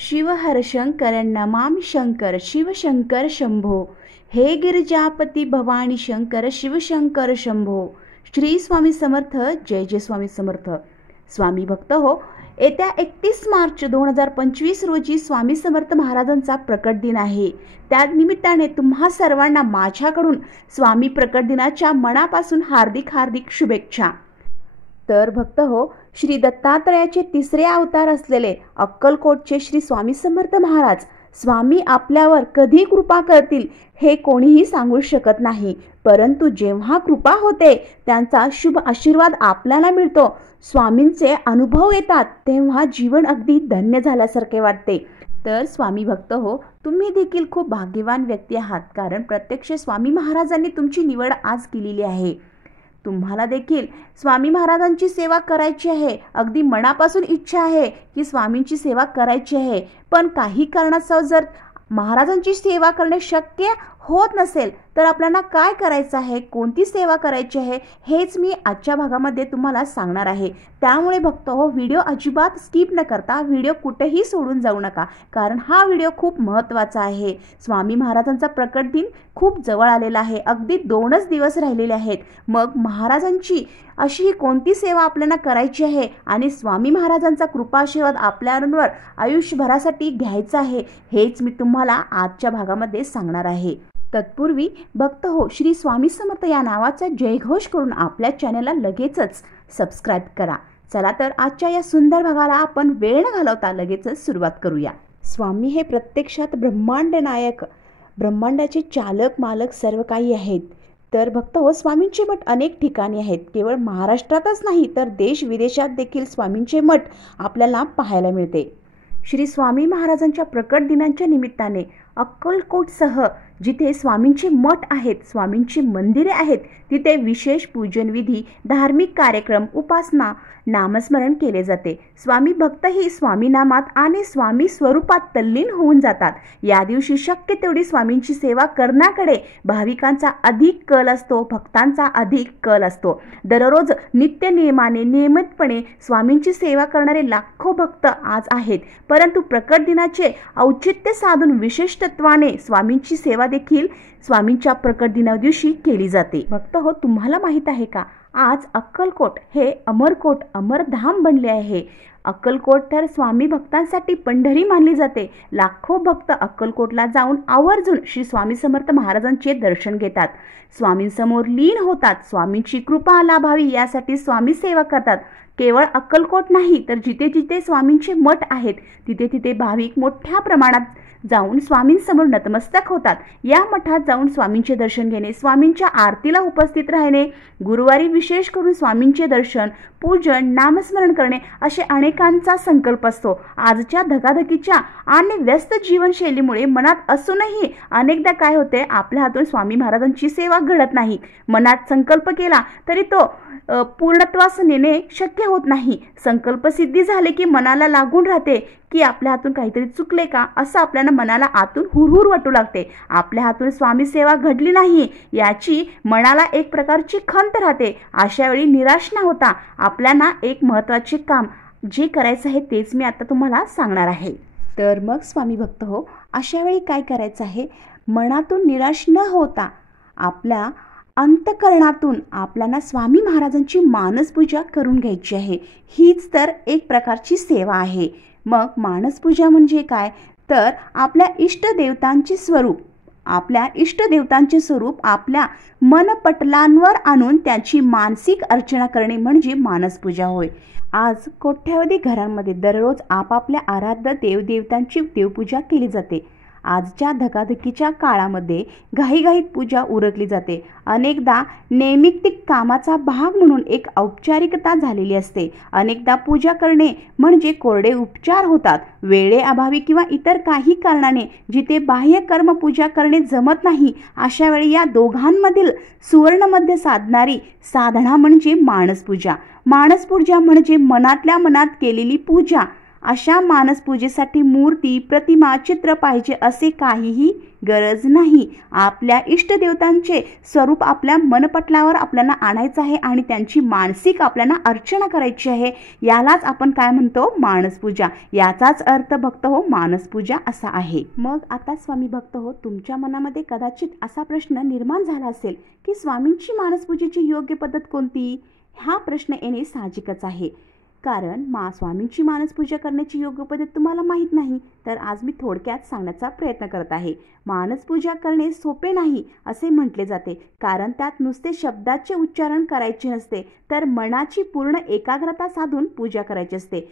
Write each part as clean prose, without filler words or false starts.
शिवहर शंकर नमामि शंकर शिवशंकर शंभो। हे गिरिजापती भवानी शंकर शिवशंकर शंभो। श्री स्वामी समर्थ। जय जय स्वामी समर्थ। स्वामी भक्त हो, येत्या 31 मार्च 2025 रोजी स्वामी समर्थ महाराजांचा प्रकट दिन आहे। त्या निमित्ताने तुम्हा सर्वांना माझ्याकडून स्वामी प्रकट दिनाच्या मनापासून हार्दिक हार्दिक शुभेच्छा। तर भक्त हो, श्री दत्तात्रयाचे तिसरे अवतार असलेले अक्कलकोटचे श्री स्वामी समर्थ महाराज स्वामी आपल्यावर कधी कृपा करतील हे कोणीही सांगू शकत नाही, परंतु जेव्हा कृपा होते त्यांचा शुभ आशीर्वाद आपल्याला मिळतो, स्वामींचे अनुभव येतात, तेव्हा जीवन अगदी धन्य झाल्यासारखे वाटते। तर स्वामी भक्त हो, तुम्ही देखील खूप भाग्यवान व्यक्ती आहात, कारण प्रत्यक्ष स्वामी महाराजांनी तुमची निवड आज केलेली आहे। तुम्हाला देखील स्वामी महाराजांची सेवा करायची आहे, अगदी मनापासून इच्छा आहे की स्वामींची सेवा करायची आहे, पण काही कारणास्तव जर महाराजांची सेवा करणे शक्य होत नसेल तर आपल्याला काय करायचं आहे, कोणती सेवा करायची आहे, हेच मी आजच्या भागामध्ये तुम्हाला सांगणार आहे। त्यामुळे भक्त हो, व्हिडिओ अजिबात स्किप न करता व्हिडिओ कुठेही सोडून जाऊ नका, कारण हा व्हिडिओ खूप महत्त्वाचा आहे। स्वामी महाराजांचा प्रकट दिन खूप जवळ आलेला आहे, अगदी 2च दिवस राहिलेले आहेत। मग महाराजांची अशी कोणती सेवा आपल्याला करायची आहे आणि स्वामी महाराजांचा कृपाआशीर्वाद आपल्यावर आयुष्यभरासाठी घ्यायचा आहे, हेच मी तुम्हाला आजच्या भागामध्ये सांगणार आहे। तत्पूर्वी भक्त हो, श्री स्वामी समर्थ या नावाचा जयघोष करून आपल्या चॅनलला लगेचच सबस्क्राईब करा। चला तर आजच्या या सुंदर भागाला आपण वेळ न घालवता लगेचच सुरुवात करूया। स्वामी हे प्रत्यक्षात ब्रह्मांड नायक, ब्रह्मांडाचे चालक मालक सर्व काही आहेत। तर भक्त हो, स्वामींचे मठ अनेक ठिकाणी आहेत, केवळ महाराष्ट्रातच नाही तर देश विदेशात देखील स्वामींचे मठ आपल्याला पाहायला मिळते। श्री स्वामी महाराजांच्या प्रकट दिनाच्या निमित्ताने अक्कलकोटसह जिथे स्वामींचे मठ आहेत, स्वामींची मंदिरे आहेत, तिथे विशेष पूजनविधी, धार्मिक कार्यक्रम, उपासना, नामस्मरण केले जाते। स्वामी भक्तही स्वामी नामात आणि स्वामी स्वरूपात तल्लीन होऊन जातात। या दिवशी शक्य तेवढी स्वामींची सेवा करण्याकडे भाविकांचा अधिक कल असतो, भक्तांचा अधिक कल असतो। दररोज नित्य नियमाने नियमितपणे स्वामींची सेवा करणारे लाखो भक्त आज आहेत, परंतु प्रकट दिनाचे औचित्य साधून विशेषत्वाने स्वामींची सेवा देखील स्वामींच्या प्रकट दिना दिवशी केली जाते। भक्त हो, तुम्हाला माहित आहे का, आज अक्कलकोट हे अमरकोट, अमरधाम बनले आहे। अक्कलकोट तर स्वामी भक्तांसाठी पंढरी मानली जाते। लाखो भक्त अक्कलकोटला जाऊन आवर्जून श्री स्वामी समर्थ महाराजांचे दर्शन घेतात, स्वामींसमोर लीन होतात, स्वामींची कृपा लाभावी यासाठी स्वामी सेवा करतात। केवळ अक्कलकोट नाही तर जिथे जिथे स्वामींचे मठ आहेत तिथे तिथे भाविक मोठ्या प्रमाणात जाऊन स्वामींसमोर नतमस्तक होतात। या मठात जाऊन स्वामींचे दर्शन घेणे, स्वामींच्या आरतीला उपस्थित राहणे, गुरुवारी विशेष करून स्वामींचे दर्शन, पूजन, नामस्मरण करणे असे अनेकांचा संकल्प असतो। आजच्या धकाधकीच्या आणि व्यस्त जीवनशैलीमुळे मनात असूनही अनेकदा काय होते, आपल्या हातून स्वामी महाराजांची सेवा घडत नाही। मनात संकल्प केला तरी तो पूर्णत्वास नेणे शक्य होत नाही। संकल्प सिद्धी झाले की मनाला लागून राहते की आपल्या हातून काहीतरी चुकले का, असं आपल्याला मनाला आतून हुरहुर वाटू लागते। आपल्या हातून स्वामी सेवा घडली नाही याची मनाला एक प्रकारची खंत राहते। अशा वेळी निराश न होता आपल्याला एक महत्त्वाचे काम जे करायचं आहे तेच मी आता तुम्हाला सांगणार आहे। तर मग स्वामी भक्त हो, अशा वेळी काय करायचं आहे, मनातून निराश न होता आपल्या अंतकरणातून आपल्याला स्वामी महाराजांची मानसपूजा करून घ्यायची आहे। हीच तर एक प्रकारची सेवा आहे। मग मानसपूजा म्हणजे काय, तर आपल्या इष्टदेवतांचे स्वरूप आपल्या मनपटलांवर आणून त्यांची मानसिक अर्चना करणे म्हणजे मानसपूजा होय। आज कोट्यावधी घरांमध्ये दररोज आपापल्या आराध्य देवदेवतांची देवपूजा केली जाते। आजच्या धकाधकीच्या काळामध्ये घाईघाईत पूजा उरकली जाते। अनेकदा नैमित्तिक कामाचा भाग म्हणून एक औपचारिकता झालेली असते। अनेकदा पूजा करणे म्हणजे कोरडे उपचार होतात। वेळेअभावी किंवा इतर काही कारणाने जिथे बाह्य कर्म पूजा करणे जमत नाही, अशा वेळी या दोघांमधील सुवर्णमध्य साधणारी साधना म्हणजे मानसपूजा। मानसपूजा म्हणजे मनातल्या मनात केलेली पूजा अशा मानसपूजेसाठी मूर्ती, प्रतिमा, चित्र पाहिजे असे काहीही गरज नाही. आपल्या इष्टदेवतांचे स्वरूप आपल्या मनपटलावर आपल्याला आणायचं आहे आणि त्यांची मानसिक आपल्याला अर्चना करायची आहे. यालाच आपण काय म्हणतो? मानसपूजा. याचाच अर्थ भक्त हो मानसपूजा असा आहे. मग आता स्वामी भक्त हो, तुमच्या मनामध्ये कदाचित असा प्रश्न निर्माण झाला असेल की स्वामींची मानसपूजेची योग्य पद्धत कोणती? हा प्रश्न येणे साहजिकच आहे. कारण स्वामींची मानसपूजा करण्याची योग्य पद्धत तुम्हाला माहीत नाही. तर आज मी थोडक्यात सांगण्याचा प्रयत्न करत आहे. मानसपूजा करणे सोपे नाही असे म्हटले जाते, कारण त्यात नुसते शब्दाचे उच्चारण करायचे नसते, तर मनाची पूर्ण एकाग्रता साधून पूजा करायची असते.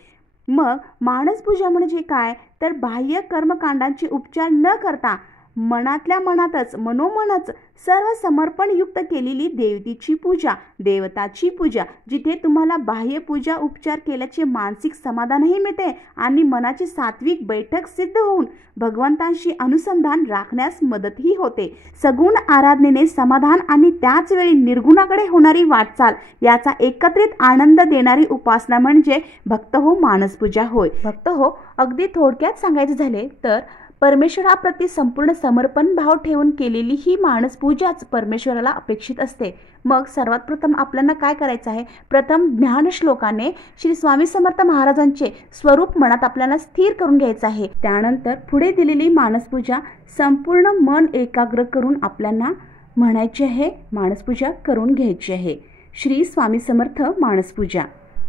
मग मानसपूजा म्हणजे काय? तर बाह्य कर्मकांडांचे उपचार न करता मनातल्या मनातच मनोमनच सर्व समर्पणयुक्त केलेली देवतेची पूजा, देवताची पूजा, जिथे तुम्हाला बाह्य पूजा उपचार केल्याचे मानसिक समाधानही मिळते आणि मनाची सात्विक बैठक सिद्ध होऊन भगवंतांशी अनुसंधान राखण्यास मदतही होते. सगुण आराधनेने समाधान आणि त्याच वेळी निर्गुणाकडे होणारी वाटचाल याचा एकत्रित आनंद देणारी उपासना म्हणजे भक्त हो मानसपूजा होय. भक्त हो, अगदी थोडक्यात सांगायचे झाले तर परमेश्वराप्रती संपूर्ण समर्पण भाव ठेवून केलेली ही मानसपूजाच परमेश्वराला अपेक्षित असते. मग सर्वात प्रथम आपल्याला काय करायचं आहे? प्रथम ज्ञान श्लोकाने श्री स्वामी समर्थ महाराजांचे स्वरूप मनात आपल्याला स्थिर करून घ्यायचं आहे. त्यानंतर पुढे दिलेली मानसपूजा संपूर्ण मन एकाग्र करून आपल्याला म्हणायची आहे, मानसपूजा करून घ्यायची आहे. श्री स्वामी समर्थ मानसपूजा.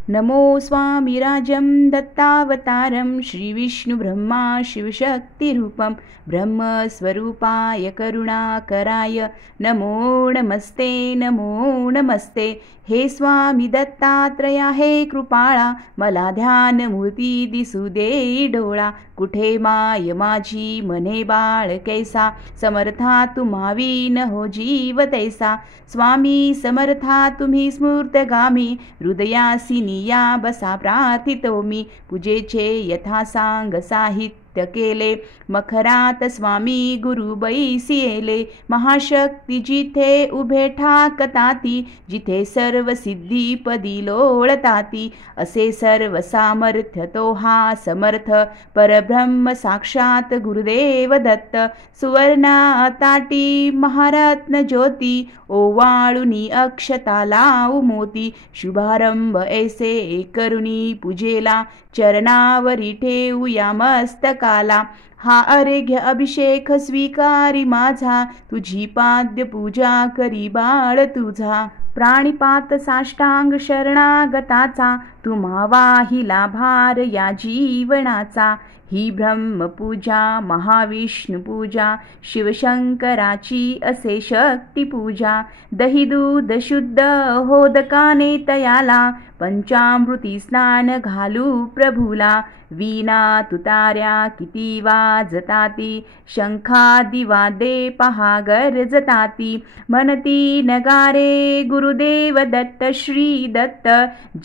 नमो स्वामीराजं दत्तावतारं श्री विष्णु ब्रह्मा शिवशक्तिरूपं ब्रह्मस्वरूपाय करुणाकराय नमो नमस्ते नमो नमस्ते. हे स्वामी दत्तात्रया हे कृपाळा, मला ध्यान मूर्ती दिसू दे डोळा. कुठे माय माझी मने बाळ कैसा, समर्था तुम्हावी न हो जीव तैसा. स्वामी समर्था तुम्ही स्मूर्तगामी, हृदयासी निया बसा प्रार्थितो मी. पूजेचे यथासांग साहित्य केले, मखरात स्वामी गुरु बैसिले. महाशक्ती जिथे उभे ठाकताती, जिथे सर्व सिद्धी पदी लोळताती. असे सर्व सामर्थ्य तो हा समर्थ, परब्रह्म साक्षात गुरुदेव दत्त. सुवर्णा ताटी महारत्न ज्योती, ओवाळुनी अक्षता लावू मोती. शुभारंभ ऐसे करुणी पूजेला, चरणावरी ठेवूया मस्तकाला. हा अर्घ्य अभिषेक स्वीकारी माझा, तुझी पाद्य पूजा करी बाळ तुझा. प्राणिपात साष्टांग शरणागताचा, तुम्हा वाहिला भार या जीवनाचा. ही ब्रह्मपूजा महाविष्णुपूजा, शिवशंकराची असे शक्तिपूजा. दही दूध शुद्ध होदकाने तयाला, पंचामृती स्नान घालू प्रभूला. वीणा तुतार्या किती वाजताती, शंखादी वादे पहा गरजताती. म्हणती नगारे गुरुदेव दत्त श्री दत्त,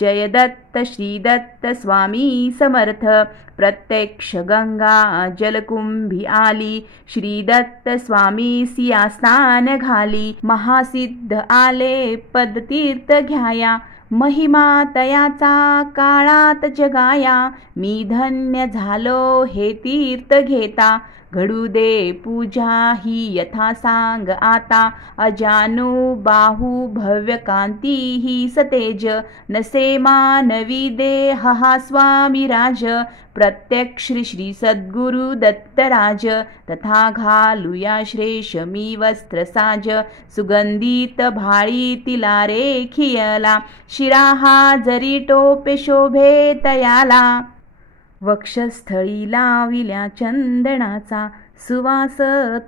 जय दत्त श्री दत्त स्वामी समर्थ. प्रत्यक्ष गंगा जलकुंभी आली, श्री दत्त स्वामी सिया स्नान घाली. महासिद्ध आले पदतीर्थ घ्याया, महिमा तयाचा काळात जगाया. मी धन्य झालो हे तीर्थ घेता, घडू दे पूजा ही यथा सांग आता. अजानू बाहू भव्य कांती ही सतेज, नसे मानवी देह हा स्वामी राज. प्रत्यक्ष श्री सद्गुरु दत्तराज, तथा घालूया श्रेष्मी वस्त्र साज. सुगंधित भाळी तिला रेखियला, शिराहा जरी टोपे शोभे तयाला. वक्षस्थळी लाविल्या चंदनाचा, सुवास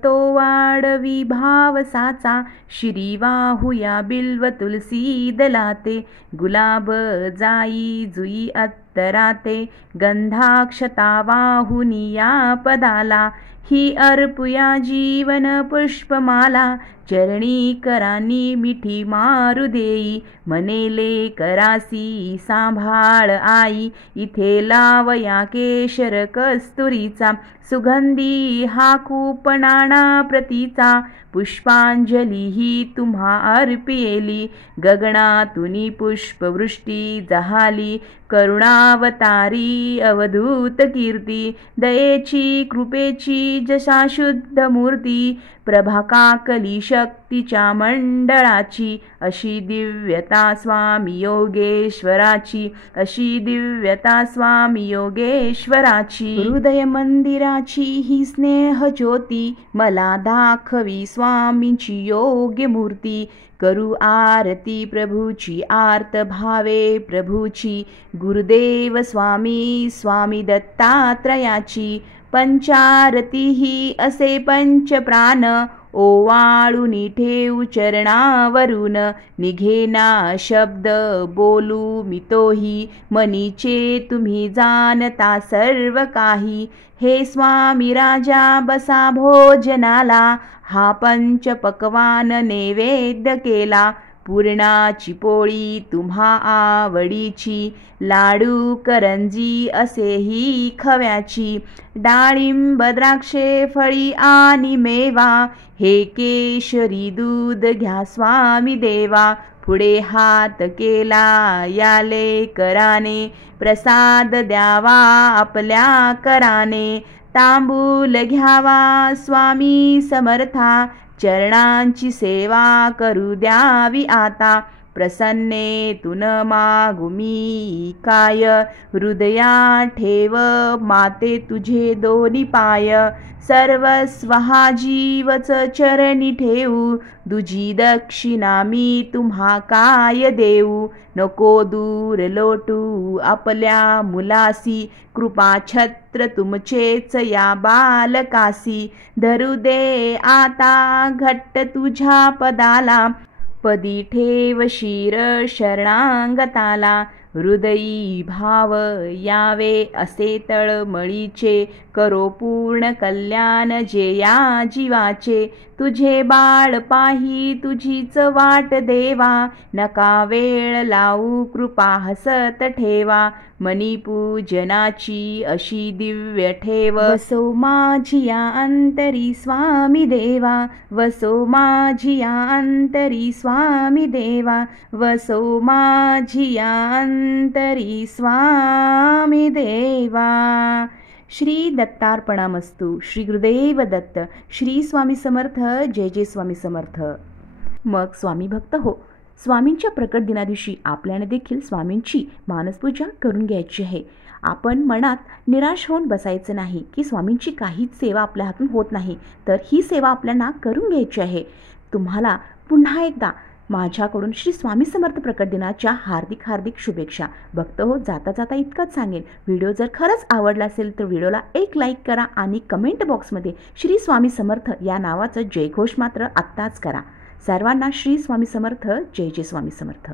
तो वाढवी भावसाचा. श्री वाहुया बिल्व तुलसी दलाते, गुलाब जाई जुई अत्तराते. गंधाक्षता वाहुनिया पदाला, ही अर्पुया जीवन पुष्पमाला. चरणी करानी मिठी मारू देई, मनेले करासी सांभाळ आई. इथे लावया केशर कस्तुरीचा, सुगंधी हा खूप नाना प्रतीचा. पुष्पांजली ही तुम्हा अर्पियेली, गगनातुनी पुष्पवृष्टी जहाली. करुणा अवतारी अवधूत कीर्ती, दयेची कृपेची जशा शुद्ध मूर्ती, प्रभाकाकली शक्तीच्या मंडळाची, अशी दिव्यता स्वामी योगेश्वराची, अशी दिव्यता स्वामी योगेश्वराची. हृदय मंदिराची ही स्नेह ज्योती, मला दाखवी स्वामींची योग्य मूर्ती. करू आरती प्रभूची, आर्त भावे प्रभूची, गुरुदेव स्वामी स्वामी दत्तात्रयाची. पंचारती ही असे पंचप्राण, ओवाळूनी ठेवू चरणावरून. निघेना शब्द बोलू मी तोही, मनीचे तुम्ही जाणता सर्व काही. हे स्वामी राजा बसा भोजनाला, हा पंचपक्वान नैवेद्य केला. पुरणाची पोळी तुम्हा आवडीची, लाडू करंजी असेही खव्याची. डाळिंब द्राक्षे फळी आणि मेवा, हे केशरी दूध घ्या स्वामी देवा. पुढे हात केला याले कराने, प्रसाद द्यावा आपल्या कराने. तांबूल घ्यावा स्वामी समर्था, चरणांची सेवा करू द्यावी आता. प्रसन्नेतून मागू मी काय, हृदयात ठेव माते तुझे दोन्ही पाय. सर्वस्व हा जीवच चरणी ठेवू, दुजी दक्षिणा मी तुम्हा काय देऊ. नको दूर लोटू आपल्या मुलासी, कृपा छत्र तुमचेच या बालकासी. धरू दे आता घट्ट तुझ्या पदाला, पदी ठेव शिर शरणांगताला. हृदयी भाव यावे असे तळमळीचे, करो पूर्ण कल्याण जे या जीवाचे. तुझे बाळ पाही तुझीच वाट देवा, नका वेळ लावू कृपा हसत ठेवा. मनी पूजनाची अशी दिव्य ठेव, वसो माझी या अंतरी स्वामी देवा. वसो माझी या अंतरी स्वामी देवा, वसो माझी या अंतरी स्वामी देवा. श्री दत्तार्पणामस्तु. श्री गुरुदेव दत्त. श्री स्वामी समर्थ. जय जय स्वामी समर्थ. मग स्वामी भक्त हो, स्वामींच्या प्रकट दिनादिवशी आपल्याला देखील स्वामींची मानसपूजा करून घ्यायची आहे. आपण मनात निराश होऊन बसायचं नाही की स्वामींची काहीच सेवा आपल्या हातून होत नाही, तर ही सेवा आपल्याला करून घ्यायची आहे. तुम्हाला पुन्हा एकदा माझ्याकडून श्री स्वामी समर्थ प्रकट दिनाच्या हार्दिक हार्दिक शुभेच्छा. भक्त हो, जाता जाता इतकंच सांगेन, व्हिडिओ जर खरंच आवडला असेल तर व्हिडिओला एक लाईक करा आणि कमेंट बॉक्समध्ये श्री स्वामी समर्थ या नावाचं जयघोष मात्र आत्ताच करा. सर्वांना श्री स्वामी समर्थ. जय जय स्वामी समर्थ.